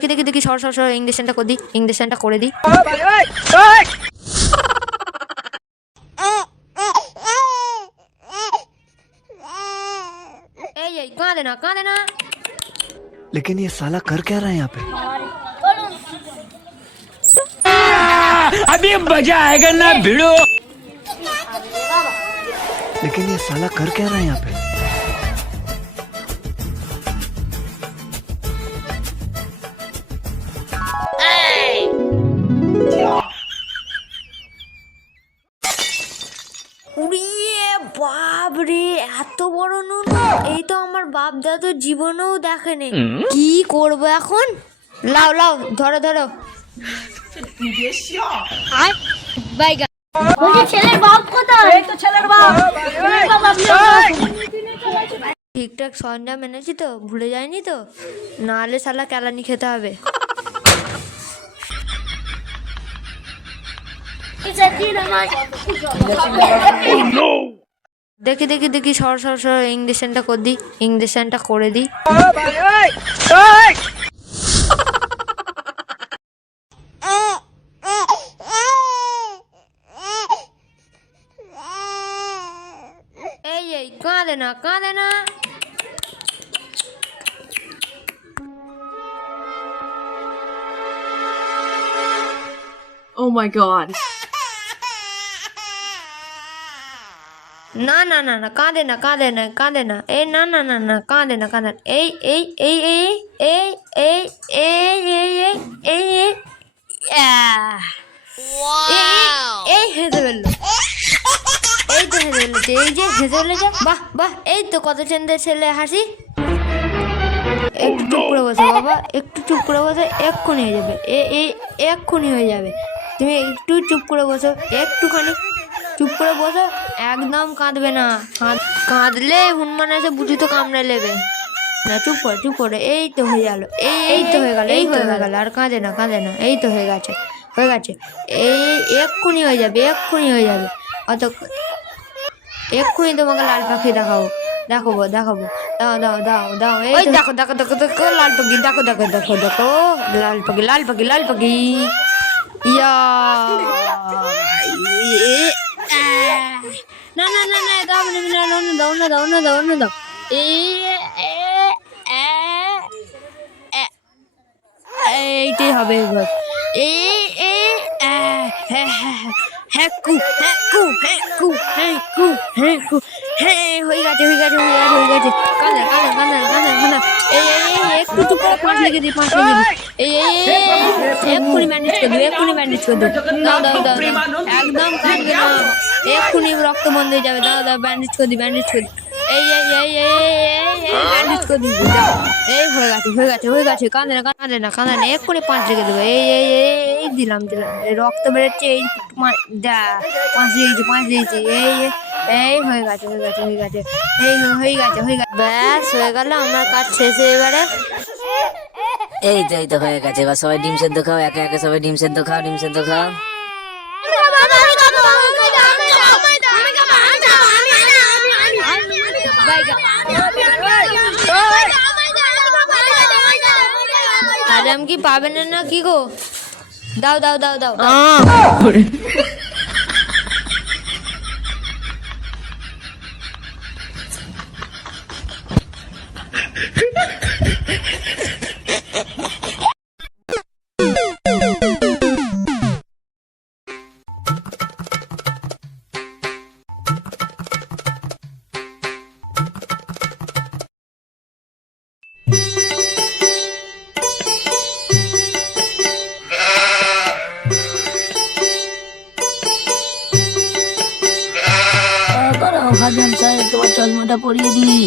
দেখি দেখি দেখি সর সর সর ইংলিশনটা করে দিই ইংলিশনটা করে দিই এই এই কাঁদে না কাঁদে না लेकिन ये साला कर क्या रहा है यहाँ पे अभी मजा आएगा ना भिड़ो लेकिन ये साला कर क्या रहा है यहाँ पे বাপ রে এত বড় নুন? এই তো আমার বাপ দাদু জীবনেও দেখেনি। কি করব এখন? লাও লাও ধরো ধরো। বলছি ছেলের বাপ কোথায়? এই তো ছেলের বাপ। ছেলের বাপ আপনি ঠিকঠাক সরঞ্জাম এনেছি তো ভুলে যায়নি তো? নাহলে শালা কেলানি খেতে হবে। দেখি দেখি দেখি, সর সর সর ইংলিশনটা করে দিই ইংলিশনটা করে দিই এই এই, কাঁদে না কাঁদে না Oh my god. না না না না কাঁদে না কাঁদে না কাঁদে না এই না না না না কাঁদে না কাঁদে না এই এই এই এই এই এই এই এই এই এই এই। এই, হেসে ফেলল এই তো হেসে ফেলেছে এই যে হেসে ফেলেছে বাহ বাহ এই তো কত চন্দ্রের ছেলে হাসি একটু চুপ করে বসো বাবা একটু চুপ করে বসো এক্ষুনি হয়ে যাবে এ এই এক্ষুনি হয়ে যাবে তুমি একটু চুপ করে বসো একটুখানি চুপ করে বসো একদম কাঁদবে না। কাঁদ- কাঁদলে হনুমান এসে বুঝি তো কামড়ে নেবে। না চুপ করে চুপ করে এই তো হয়ে গেল এই এই তো হয়ে গেল এই হয়ে গেল আর কাঁদে না কাঁদে না এই তো হয়ে গেছে হয়ে গেছে। এই এক্ষুনি হয়ে যাবে এক্ষুনি হয়ে যাবে। অত এক্ষুনি তোমাকে লাল পাখি দেখাবো দেখাবো দেখাবো। দাও দাও দাও দাও এই দেখো দেখো দেখো দেখো লাল পাখি দেখো দেখো দেখো দেখো লাল পাখি লাল পাখি লাল পাখি। ইয়া। না না না না দাও না না না দাও না দাও না দাও না দাও এইটাই হবে এবার এ এ হ্যাঁ হ্যাঁ হ্যাঁ হ্যাকু হ্যাকু হ্যাকু হ্যাকু হ্যাকু হ্যাঁ হয়ে গেছে হয়ে গেছে হয়ে গেছে হয়ে গেছে কাঁদে কাঁদে এই এই পাঁচ পাঁচ দিও দিও দাও। একদম এক্ষুনি রক্ত বন্ধ হয়ে যাবে দাও দাও ব্যান্ডেজ করে দিই ব্যান্ডেজ করে এই করে এই হয়ে গেছে হয়ে গেছে হয়ে গেছে না না পাঁচ লেগে দেবো এই এই এই দিলাম দিলাম রক্ত এই পাঁচ পাঁচ এই এই, হয়ে গেছে হয়ে গেছে হয়ে এই হয়ে গেছে হয়ে গেছে ব্যাস হয়ে আমার কাজ এবারে এই তো এই তো হয়ে গেছে এবার সবাই ডিম সেদ্ধ খাও একে একে সবাই ডিম সেদ্ধ খাও ডিম সেদ্ধ খাও। আরাম কি পাবেন না কি গো? দাও দাও দাও দাও। খাজান সাহেব তোমার চশমাটা পরিয়ে দিই।